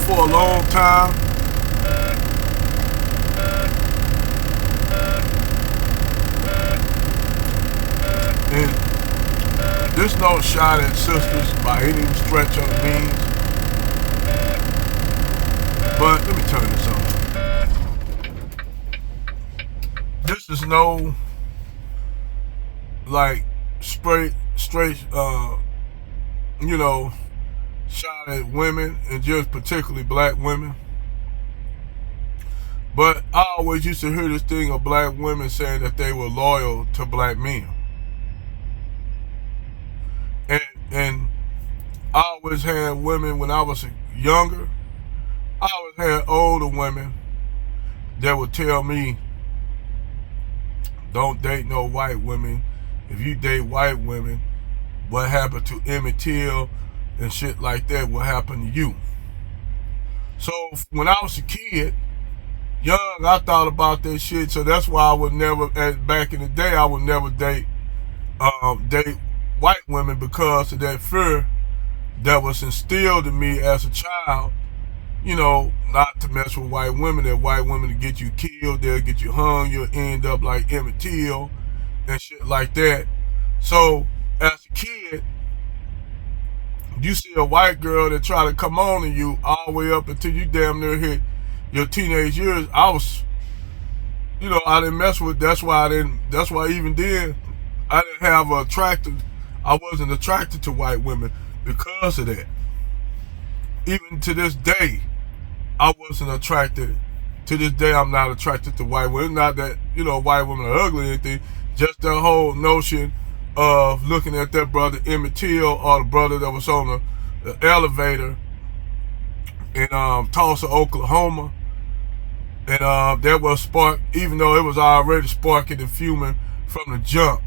for a long time. And there's no shot at sisters by any stretch of the means. But let me turn this on. This is no like straight shot at women, and just particularly black women. But I always used to hear this thing of black women saying that they were loyal to black men. And I always had women when I was younger, I always had older women that would tell me, don't date no white women. If you date white women, what happened to Emmett Till and shit like that will happen to you. So when I was a kid, young, I thought about that shit. So that's why I would never, back in the day, I would never date white women, because of that fear that was instilled in me as a child. You know, not to mess with white women. That white women will get you killed, they'll get you hung, you'll end up like Emmett Till and shit like that. So as a kid, you see a white girl that try to come on to you all the way up until you damn near hit your teenage years. I didn't mess with. That's why even then I didn't have I wasn't attracted to white women because of that. Even to this day, I wasn't attracted. To this day, I'm not attracted to white women. Not that, white women are ugly or anything. Just the whole notion of looking at that brother Emmett Till, or the brother that was on the elevator in Tulsa, Oklahoma. And that was spark, even though it was already sparking and fuming from the jump.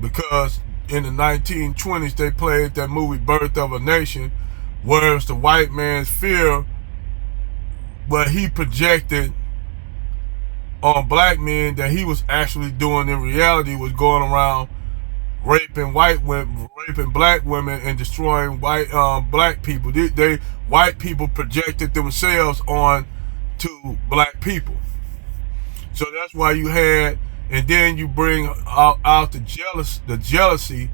Because in the 1920s, they played that movie Birth of a Nation, where it's the white man's fear, but he projected on black men that he was actually doing in reality was going around raping white women, raping black women, and destroying black people. White people projected themselves on to black people. So that's why you had, and then you bring out the jealousy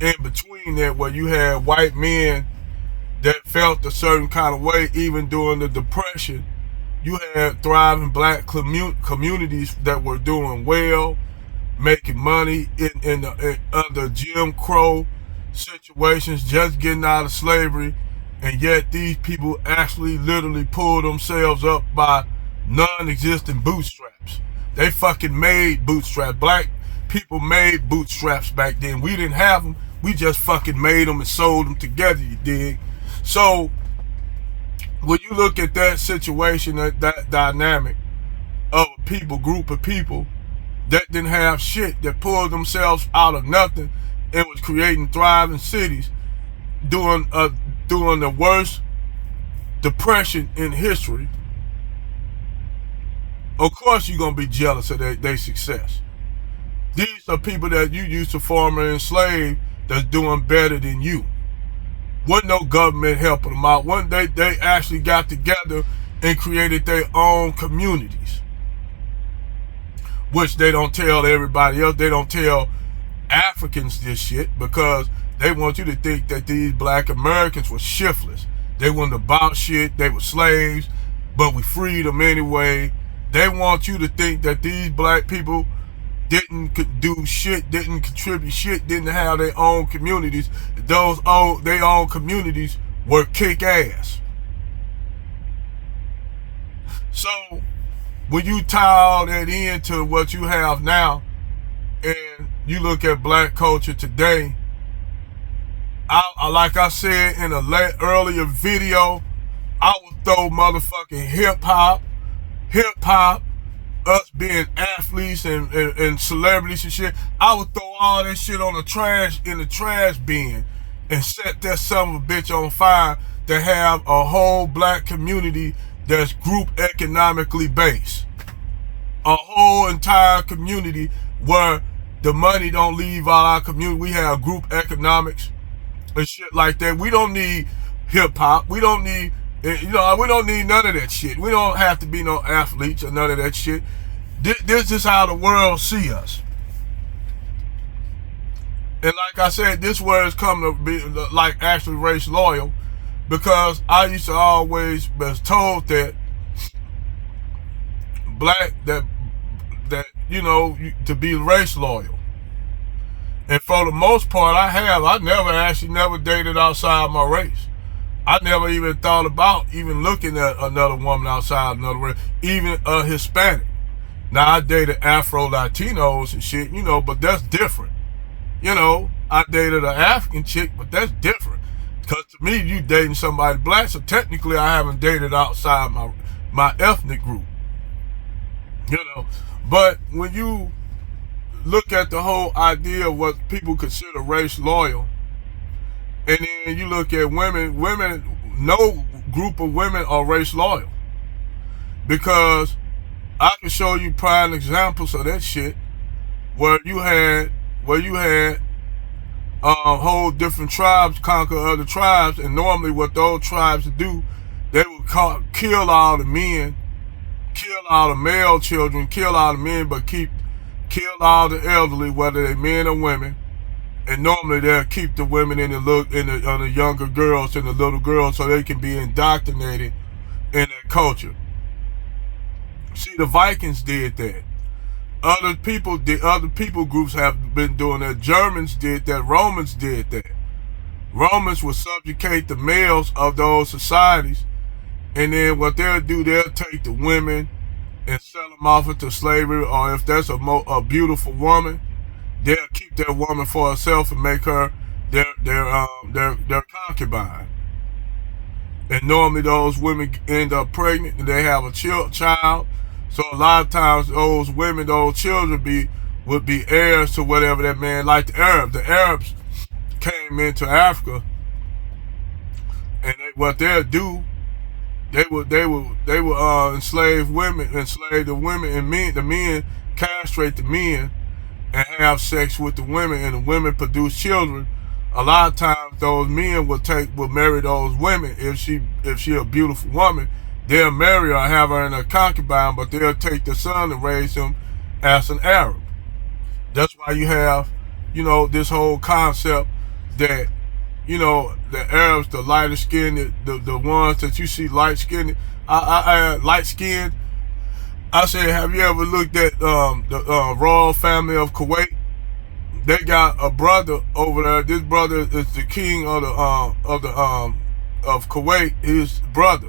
in between that, where you had white men that felt a certain kind of way even during the Depression. You had thriving black communities that were doing well, making money under Jim Crow situations, just getting out of slavery, and yet these people actually literally pulled themselves up by non-existent bootstraps. They fucking made bootstraps. Black people made bootstraps back then. We didn't have them. We just fucking made them and sold them together, you dig? So when you look at that situation, that dynamic of a group of people that didn't have shit, that pulled themselves out of nothing and was creating thriving cities during the worst depression in history, of course you're going to be jealous of their success. These are people that you used to former enslaved that's doing better than you. Wasn't no government helping them out. One day they actually got together and created their own communities, which they don't tell everybody else. They don't tell Africans this shit, because they want you to think that these black Americans were shiftless. They wasn't about shit. They were slaves, but we freed them anyway. They want you to think that these black people didn't do shit, didn't contribute shit, didn't have their own communities. Their own communities were kick ass. So when you tie all that into what you have now, and you look at black culture today, I like I said in a earlier video, I would throw motherfucking hip hop, us being athletes and celebrities and shit, I would throw all that shit in the trash bin and set that son of a bitch on fire to have a whole black community that's group economically based. A whole entire community where the money don't leave out our community. We have group economics and shit like that. We don't need hip hop. We don't need You know, we don't need none of that shit. We don't have to be no athletes or none of that shit. This is how the world see us. And like I said, this word has come to be like actually race loyal, because I used to always be told that black, that you know, to be race loyal. And for the most part, I never dated outside my race. I never even thought about even looking at another woman outside another race, even a Hispanic. Now, I dated Afro-Latinos and shit, you know, but that's different. You know, I dated an African chick, but that's different. Because to me, you dating somebody black, so technically I haven't dated outside my ethnic group. You know, but when you look at the whole idea of what people consider race loyal, and then you look at women, no group of women are race loyal. Because I can show you prime examples of that shit where you had whole different tribes conquer other tribes, and normally what those tribes do, they would kill all the men, kill all the male children, kill all the men, but kill all the elderly, whether they men or women. And normally they'll keep the women in the younger girls and the little girls, so they can be indoctrinated in their culture. See, the Vikings did that. Other people groups have been doing that. Germans did that. Romans did that. Romans would subjugate the males of those societies, and then what they'll do, they'll take the women and sell them off into slavery, or if that's a beautiful woman, they'll keep that woman for herself and make her their concubine. And normally those women end up pregnant and they have a child. So a lot of times those women, those children would be heirs to whatever that man, like the Arabs. The Arabs came into Africa, and what they'll do, they would enslave the women, and the men castrate the men and have sex with the women, and the women produce children. A lot of times those men will marry those women. If she a beautiful woman, they'll marry her, have her in a concubine, but they'll take the son and raise him as an Arab. That's why you have, you know, this whole concept that, you know, the Arabs, the lighter skinned, the ones that you see light skinned, light skinned. I said, have you ever looked at the royal family of Kuwait? They got a brother over there. This brother is the king of Kuwait. His brother,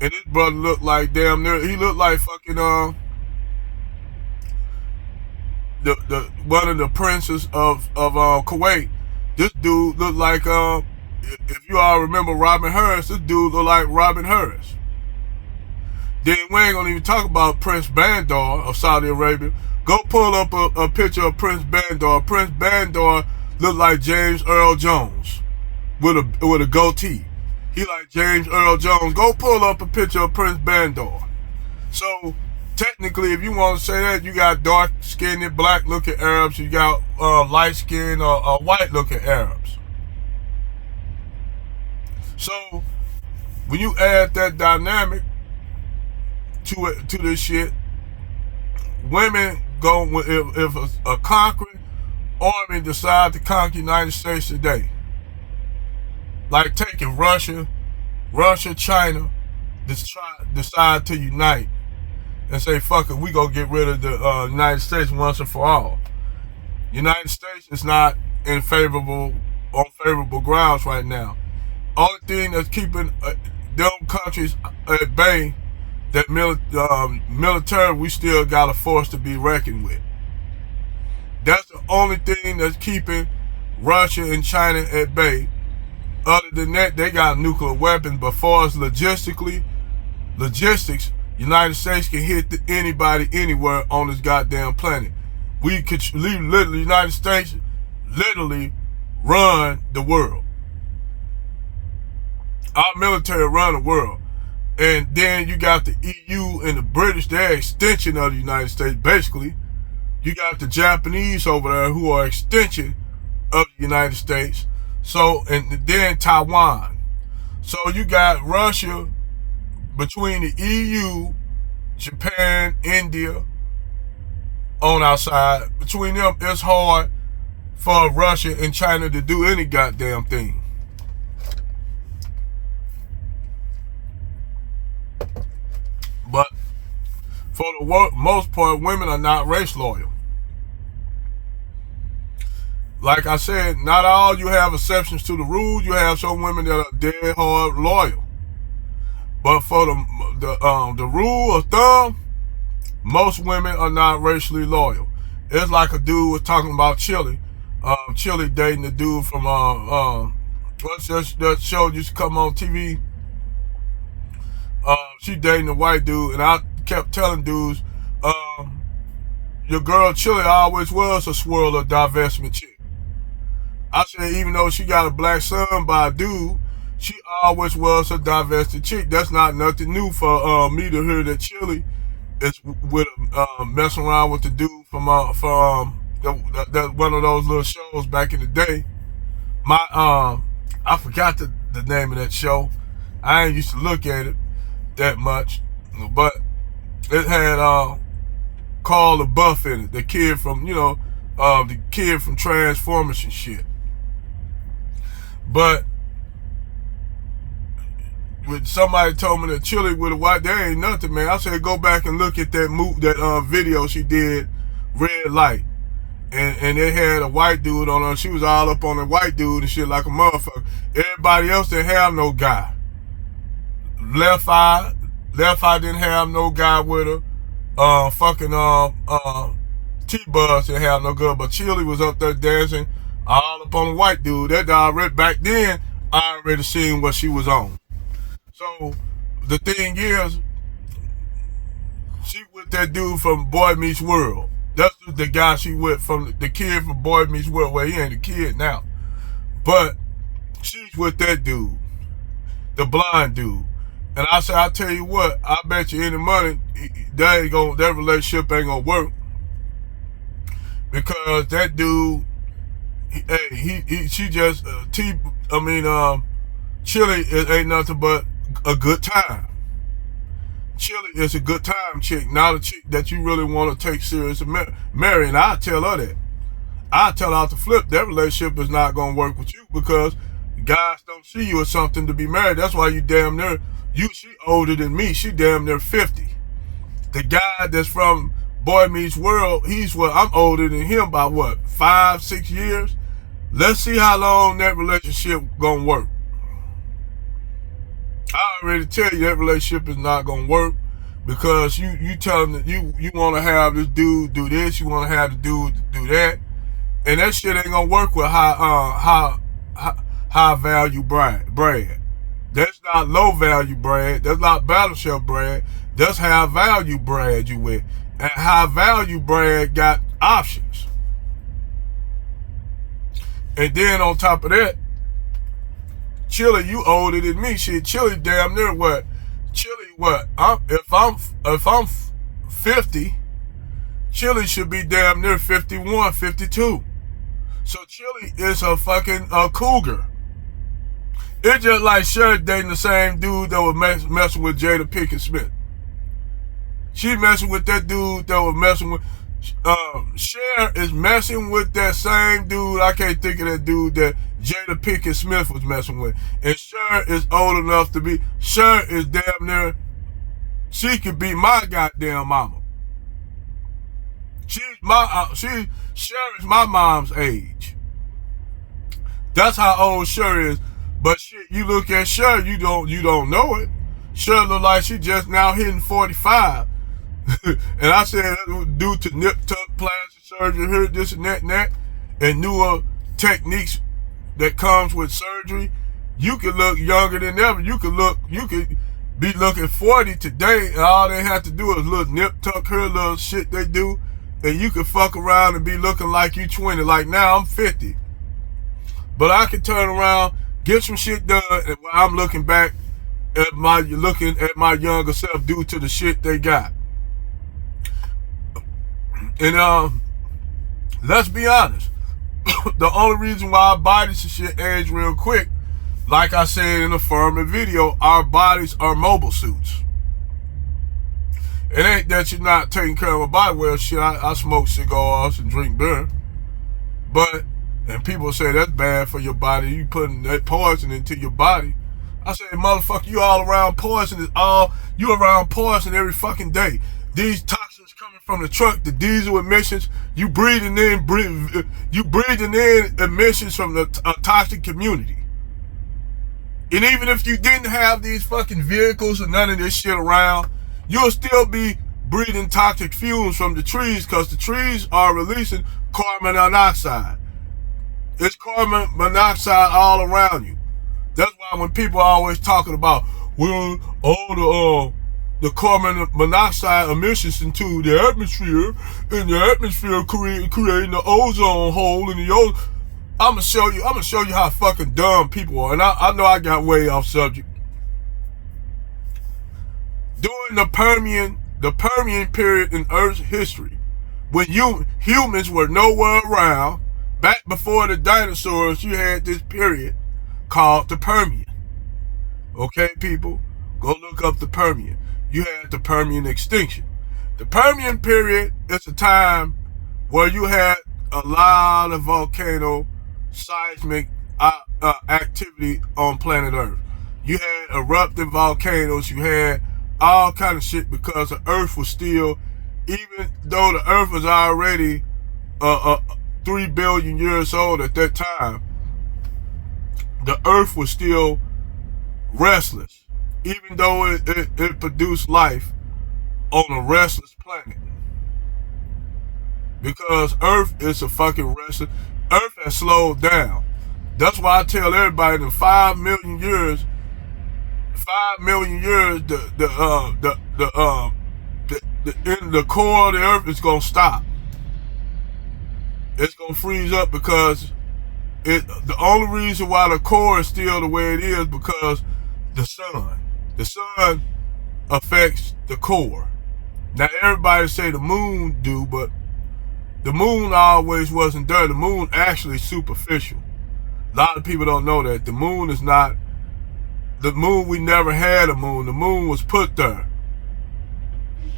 and this brother looked like damn near. He looked like fucking the one of the princes of Kuwait. This dude looked like if you all remember Robin Harris, this dude looked like Robin Harris. Then we ain't gonna even talk about Prince Bandar of Saudi Arabia. Go pull up a picture of Prince Bandar. Prince Bandar looked like James Earl Jones with a goatee. He like James Earl Jones. Go pull up a picture of Prince Bandar. So technically, if you want to say that, you got dark-skinned, black-looking Arabs. You got light-skinned or white-looking Arabs. So when you add that dynamic to this shit, women go, if a conquering army decide to conquer the United States today, like taking Russia, China, decide to unite and say, fuck it, we gonna get rid of the United States once and for all. United States is not on favorable grounds right now. Only thing that's keeping them countries at bay, that military, we still got a force to be reckoned with. That's the only thing that's keeping Russia and China at bay. Other than that, they got nuclear weapons, but far as logistics, United States can hit anybody anywhere on this goddamn planet. We could literally, United States literally run the world. Our military run the world. And then you got the EU and the British, they're extension of the United States, basically. You got the Japanese over there who are extension of the United States. So, and then Taiwan. So you got Russia between the EU, Japan, India on our side, between them, it's hard for Russia and China to do any goddamn thing. But for the most part, women are not race loyal. Like I said, not all you have exceptions to the rule. You have some women that are dead hard loyal. But for the rule of thumb, most women are not racially loyal. It's like a dude was talking about Chili. Chili dating the dude from what's that show used to come on TV? She dating a white dude, and I kept telling dudes, your girl Chili always was a swirl of divestment chick. I said, even though she got a black son by a dude, she always was a divested chick. That's not nothing new for me to hear that Chili is with messing around with the dude from one of those little shows back in the day. I forgot the name of that show. I ain't used to look at it that much, but it had Carl LaBeouf in it, the kid from Transformers and shit. But when somebody told me that Chili with a white, there ain't nothing, man. I said go back and look at that video she did, Red Light, and they had a white dude on her. She was all up on the white dude and shit like a motherfucker. Everybody else didn't have no guy. Left Eye didn't have no guy with her. T-Buzz didn't have no girl, but Chili was up there dancing all up on the white dude. That already back then, I already seen what she was on. So the thing is, she with that dude from Boy Meets World. That's the guy she with, from the kid from Boy Meets World. Well, he ain't a kid now, but she's with that dude, the blind dude. And I said, I'll tell you what, I bet you any money that relationship ain't gonna work, because that dude, Chili ain't nothing but a good time. Chili is a good time chick, not a chick that you really want to take serious and marry. And I tell her that. I tell her out to flip, that relationship is not gonna work with you, because guys don't see you as something to be married. That's why you damn near, she older than me. She damn near 50. The guy that's from Boy Meets World, I'm older than him by 5-6 years. Let's see how long that relationship gonna work. I already tell you that relationship is not gonna work, because you tell them that you want to have this dude do this, you want to have the dude do that, and that shit ain't gonna work with high value Brad. That's not low value Brad. That's not Battleship Brad. That's high value Brad you with, and high value Brad got options. And then on top of that, Chili, you older than me. Shit, Chili damn near what? Chili what? If I'm 50, Chili should be damn near 51, 52. So Chili is a fucking cougar. It's just like Cher dating the same dude that was messing with Jada Pinkett Smith. She messing with that dude that was messing with. Cher is messing with that same dude. I can't think of that dude that Jada Pinkett Smith was messing with. And Cher is old enough to be. Cher is damn near. She could be my goddamn mama. Cher is my mom's age. That's how old Cher is. But shit, you look at Cher, you don't know it. Cher look like she just now hitting 45. And I said that was due to nip tuck plastic surgery, heard this and that, and newer techniques that comes with surgery. You could look younger than ever. You could be looking 40 today, and all they have to do is little nip tuck her little shit they do, and you could fuck around and be looking like you 20. Like now I'm 50, but I can turn around, get some shit done, and while I'm looking back at my younger self due to the shit they got. And let's be honest, the only reason why our bodies and shit age real quick, like I said in the Furman video, our bodies are mobile suits. It ain't that you're not taking care of my body. Well, shit, I smoke cigars and drink beer. But, and people say that's bad for your body. You putting that poison into your body. I say, motherfucker, you all around poison. You around poison every fucking day. These toxins coming from the truck, the diesel emissions, you breathing in emissions from the toxic community. And even if you didn't have these fucking vehicles and none of this shit around, you'll still be breathing toxic fumes from the trees, because the trees are releasing carbon monoxide. It's carbon monoxide all around you. That's why when people are always talking about, well, all the carbon monoxide emissions into the atmosphere, and the atmosphere creating the ozone hole in the ozone. I'm gonna show you how fucking dumb people are. And I know I got way off subject. During the Permian period in Earth's history, when humans were nowhere around, back before the dinosaurs, you had this period called the Permian. Okay, people, go look up the Permian. You had the Permian extinction. The Permian period is a time where you had a lot of volcano seismic activity on planet Earth. You had erupting volcanoes. You had all kind of shit, because the Earth was still, even though the Earth was already 3 billion years old at that time, the Earth was still restless, even though it produced life on a restless planet. Because Earth is a fucking restless. Earth has slowed down. That's why I tell everybody in 5 million years, the core of the Earth is gonna stop. It's gonna freeze up, because the only reason why the core is still the way it is because the sun affects the core. Now everybody say the moon do, but the moon always wasn't there. The moon actually is superficial. A lot of people don't know that. The moon is not the moon. We never had a moon. The moon was put there.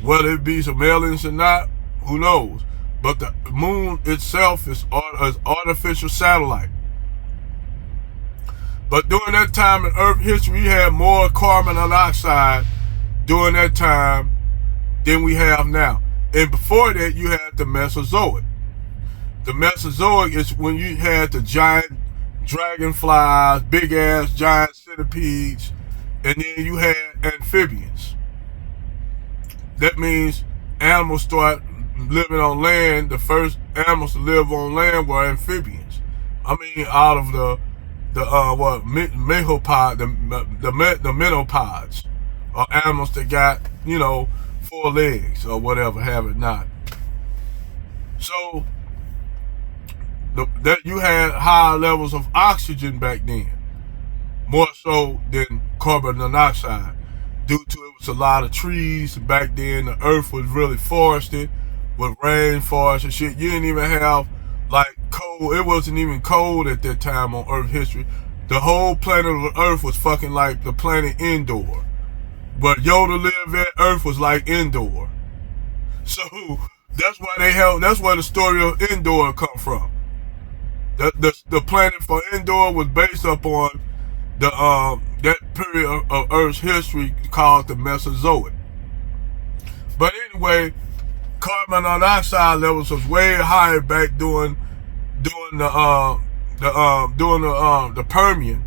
Whether it be some aliens or not, who knows? But the moon itself is artificial satellite. But during that time in Earth history, we had more carbon dioxide during that time than we have now. And before that, you had the Mesozoic. The Mesozoic is when you had the giant dragonflies, big ass giant centipedes, and then you had amphibians. That means animals start living on land. The first animals to live on land were amphibians. I mean, out of the menopods, or animals that got, 4 legs or whatever, have it not. So that you had higher levels of oxygen back then, more so than carbon dioxide, due to it was a lot of trees back then. The Earth was really forested with rainforest and shit. You didn't even have like cold. It wasn't even cold at that time on Earth history. The whole planet of Earth was fucking like the planet Endor. But Yoda lived at, Earth was like Endor. So that's where the story of Endor come from. The planet for Endor was based upon that period of Earth's history called the Mesozoic. But anyway, carbon dioxide levels was way higher back during the Permian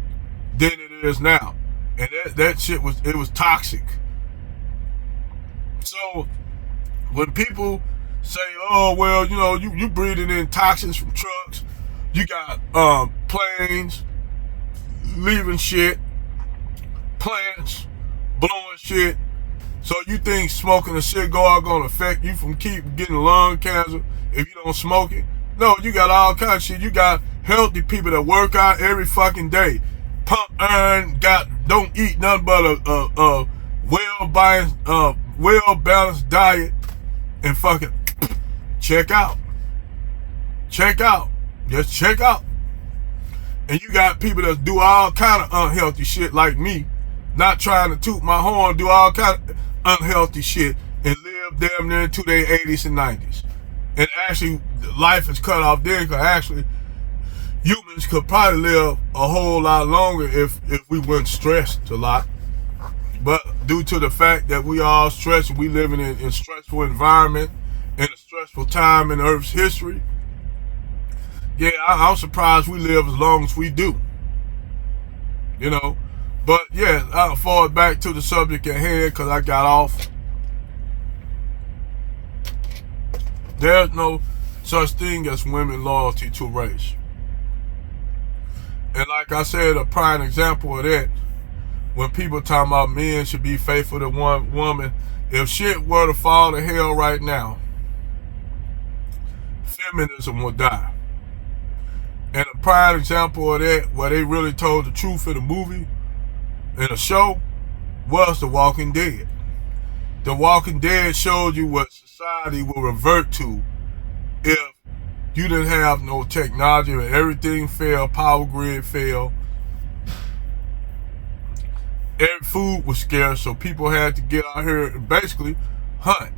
than it is now. And that shit was toxic. So when people say, oh well, you breathing in toxins from trucks, you got planes leaving shit, plants blowing shit. So you think smoking a cigar gonna affect you from keep getting lung cancer if you don't smoke it? No, you got all kinds of shit. You got healthy people that work out every fucking day, pump iron, don't eat nothing but a well-balanced diet, and fucking check out. Just check out. And you got people that do all kind of unhealthy shit like me, not trying to toot my horn, do all kind of unhealthy shit and live live damn near into their 80s and 90s. And actually, life is cut off then, because actually, humans could probably live a whole lot longer if we weren't stressed a lot. But due to the fact that we all stressed, we living in a stressful environment, in a stressful time in Earth's history, yeah, I'm surprised we live as long as we do. You know, but yeah, I'll fall back to the subject at hand because I got off. There's no such thing as women loyalty to race. And like I said, a prime example of that, when people talking about men should be faithful to one woman, if shit were to fall to hell right now, feminism will die. And a prime example of that, where they really told the truth in the movie, in the show, was The Walking Dead. The Walking Dead showed you what society will revert to if you didn't have no technology and everything failed, power grid failed. Every food was scarce, so people had to get out here and basically hunt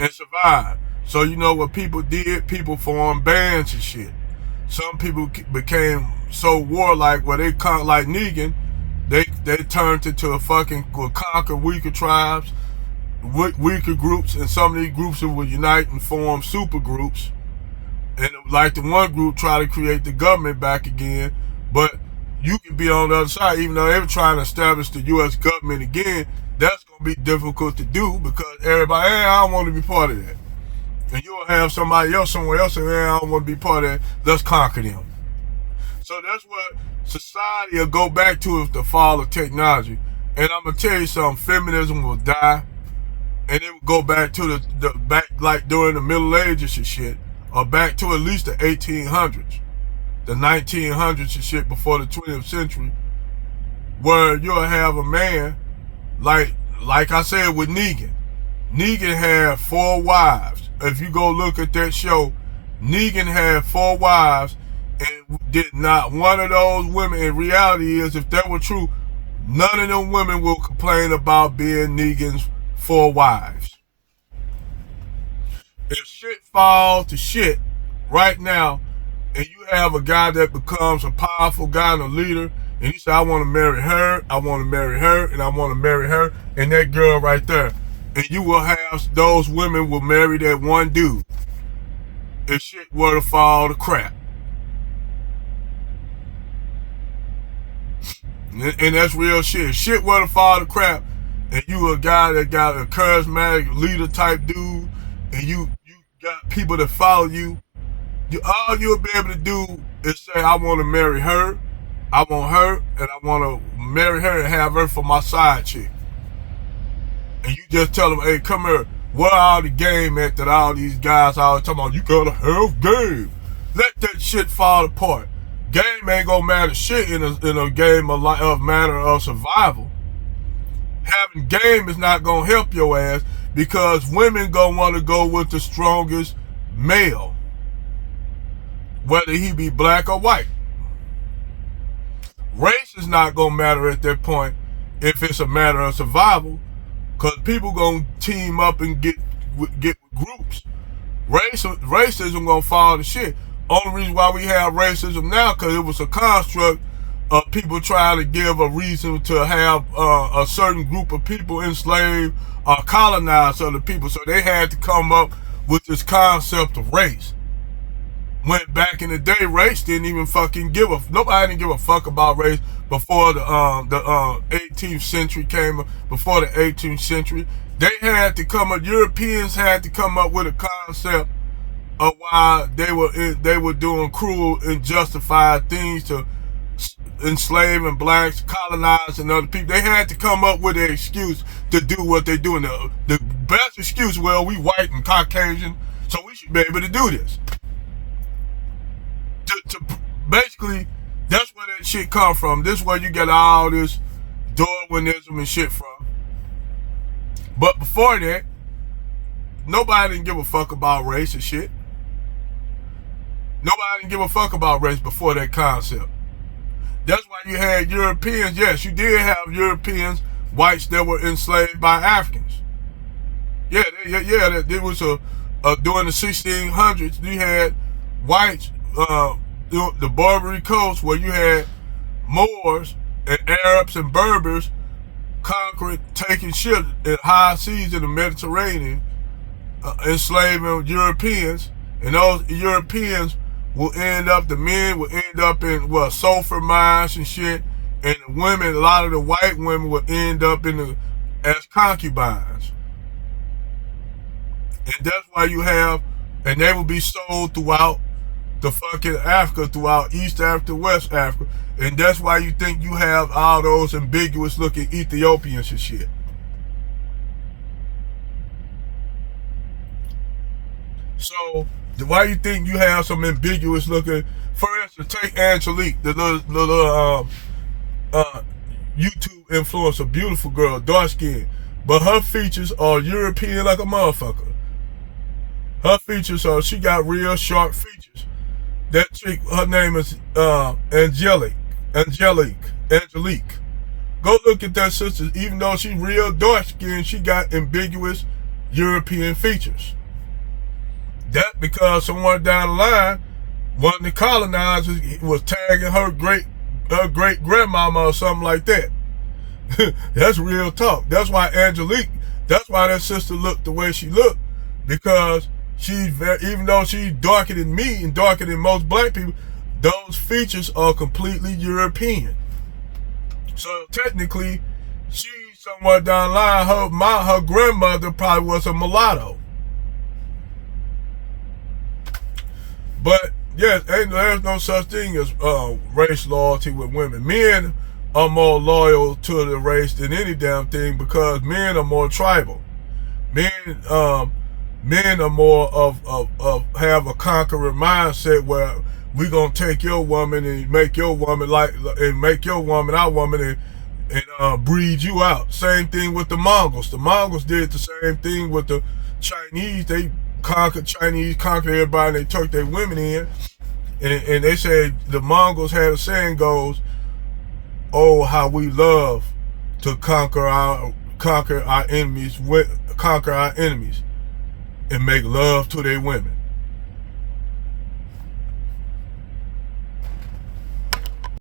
and survive. So you know what people did? People formed bands and shit. Some people became so warlike where they like Negan, they turned into a fucking conquer weaker tribes, weaker groups, and some of these groups would unite and form super groups. And like the one group try to create the government back again, but you can be on the other side, even though they were trying to establish the U.S. government again. That's gonna be difficult to do because everybody, hey, I don't want to be part of that. And you'll have somebody else somewhere else saying, hey, I don't want to be part of that. Let's conquer them. So that's what society will go back to with the fall of technology. And I'm gonna tell you something, feminism will die, and it will go back to the back like during the Middle Ages and shit, or back to at least the 1800s, the 1900s and shit before the 20th century, where you'll have a man like I said with Negan. Negan had 4 wives. If you go look at that show, Negan had 4 wives, and did not one of those women, in reality is, if that were true, none of them women will complain about being Negan's 4 wives. If shit falls to shit right now, and you have a guy that becomes a powerful guy and a leader, and he said, I want to marry her, I want to marry her, and I want to marry her, and that girl right there. And you will have, those women will marry that one dude if shit were to fall to crap. And that's real shit. If shit were to fall to crap, and you a guy that got a charismatic leader type dude, and you got people that follow you, all you'll be able to do is say, I want to marry her, I want her, and I want to marry her and have her for my side chick. And you just tell them, hey, come here, where all the game at that all these guys always talking about, you gotta have game. Let that shit fall apart. Game ain't gonna matter shit in a game of matter of survival. Having game is not gonna help your ass because women gonna wanna go with the strongest male, whether he be black or white. Race is not gonna matter at that point if it's a matter of survival, because people gonna team up and get groups. Racism gonna fall to shit. Only reason why we have racism now, because it was a construct of people trying to give a reason to have a certain group of people enslaved or colonize other people. So they had to come up with this concept of race. When back in the day, race didn't even fucking nobody didn't give a fuck about race before the 18th century came. Before the 18th century, Europeans had to come up with a concept of why they were doing cruel and justified things to enslaving blacks, colonizing other people. They had to come up with an excuse to do what they're doing. The best excuse, well, we white and Caucasian, so we should be able to do this. Basically, that's where that shit come from. This is where you get all this Darwinism and shit from. But before that, nobody didn't give a fuck about race and shit. Nobody didn't give a fuck about race before that concept. That's why you had Europeans. Yes, you did have Europeans whites that were enslaved by Africans. There was during the 1600s, you had whites, the Barbary Coast, where you had Moors and Arabs and Berbers conquering, taking ships in high seas in the Mediterranean, enslaving Europeans, and those Europeans the men will end up in sulfur mines and shit, and the women, a lot of the white women will end up as concubines. And that's why and they will be sold throughout the fucking Africa, throughout East Africa, West Africa. And that's why you think you have all those ambiguous looking Ethiopians and shit. So, why you think you have some ambiguous looking, for instance, take Angelique, the little YouTube influencer, beautiful girl, dark skin, but her features are European like a motherfucker. Her features are, she got real sharp features. That chick, her name is Angelique. Go look at that sister. Even though she real dark skinned, she got ambiguous European features. That because someone down the line, one of the colonizers was tagging her great grandmama or something like that. That's real talk. That's why that sister looked the way she looked, because even though she's darker than me and darker than most black people, those features are completely European. So technically, she's somewhere down the line, her grandmother probably was a mulatto. But yes, there's no such thing as race loyalty with women. Men are more loyal to the race than any damn thing, because men are more tribal. Men are more have a conqueror mindset, where we gonna take your woman and make your woman our woman and breed you out. Same thing with the Mongols. The Mongols did the same thing with the Chinese. They conquered everybody, and they took their women in. And they said, the Mongols had a saying goes, "Oh, how we love to conquer our enemies, and make love to their women."